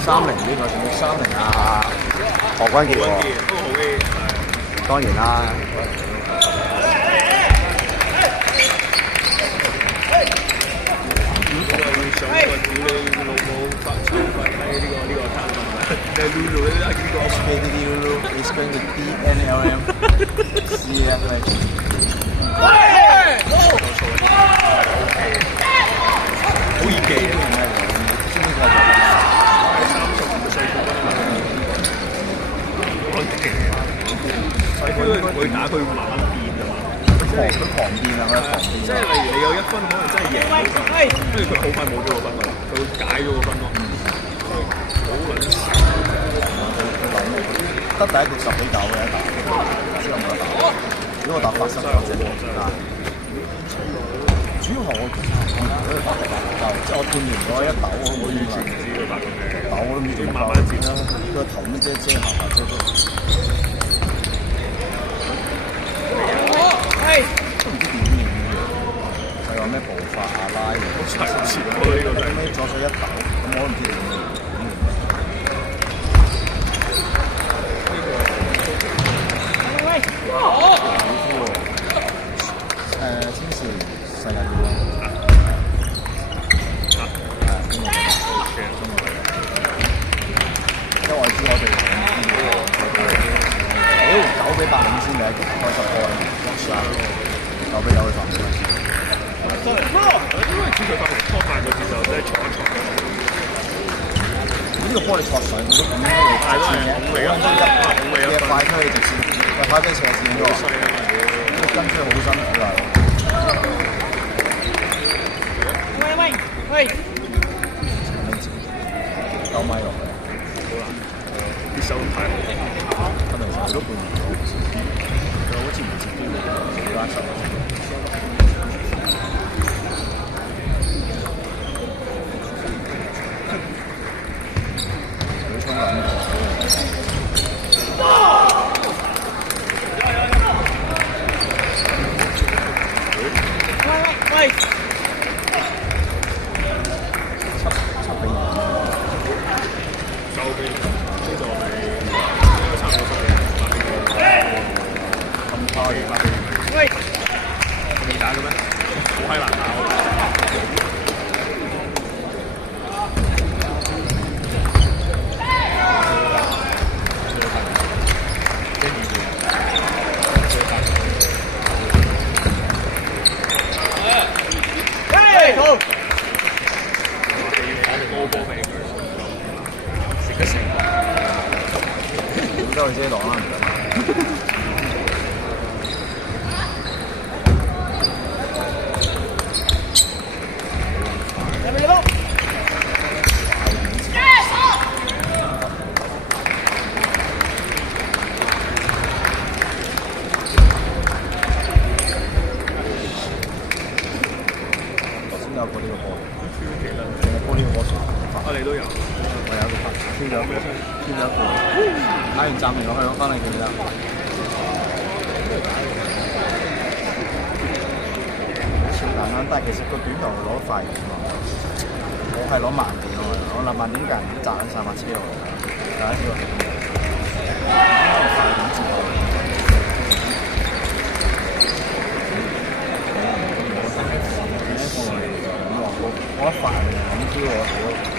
30呢個仲要30啊，何君傑喎，都好嘅，當然啦。上個屌你老母發臭發閪呢個單品，你 Lulu 咧見過嘛 SKDD Lulu is going to DNLM CFX。好易記嘅，知唔知個35歲好勁，所以佢會打佢會慢慢變㗎嘛。佢狂變啊！佢狂變。即係例如你有1分，可能真係贏到分，跟住佢好快冇咗個分㗎啦，佢會解咗個分咯。好撚少，得第一局10幾9嘅一打，唔知有冇得打？如果我打發生咗隻波，但係主要係我即係我判完咗一抖，我完全唔知佢打緊咩，抖我都唔知慢慢剪啦。呢個頭咩遮下巴遮都唔知點演嘅，係話咩步伐啊拉嘅，好齊詞喎呢個真係。尾左手一抖，咁我都唔知點演。千兆世界盃因為我知我哋9比8領先第一局開10波，9比9去反擊。因為知佢拖快個節奏，真係挫一挫。呢個波你挫水，你都咁樣嚟直線嘅，你快出去直線，快飛斜線喎，呢個跟出去好辛苦啊！喂，9米落去，好難，啲手太好，可能佢都半年咗，佢好似唔接邊嘅，自己拉手。佢衝緊喂！7比2，9比呢度係應該差唔多10比咁快嘅。喂，未打嘅咩？好閪難打喎！好。高波俾佢食一食，咁都係遮擋啦，唔得。有過呢個波，淨係波呢個波數。你都有，我有個發，跳咗一個，打完暫停落去，我翻嚟記得。超簡單，但係其實個短頭攞快點喎，我係攞慢點喎，我諗慢點隔人都砸緊300車喎，第一個快點接過。我一發嚟咁 Q 我屌！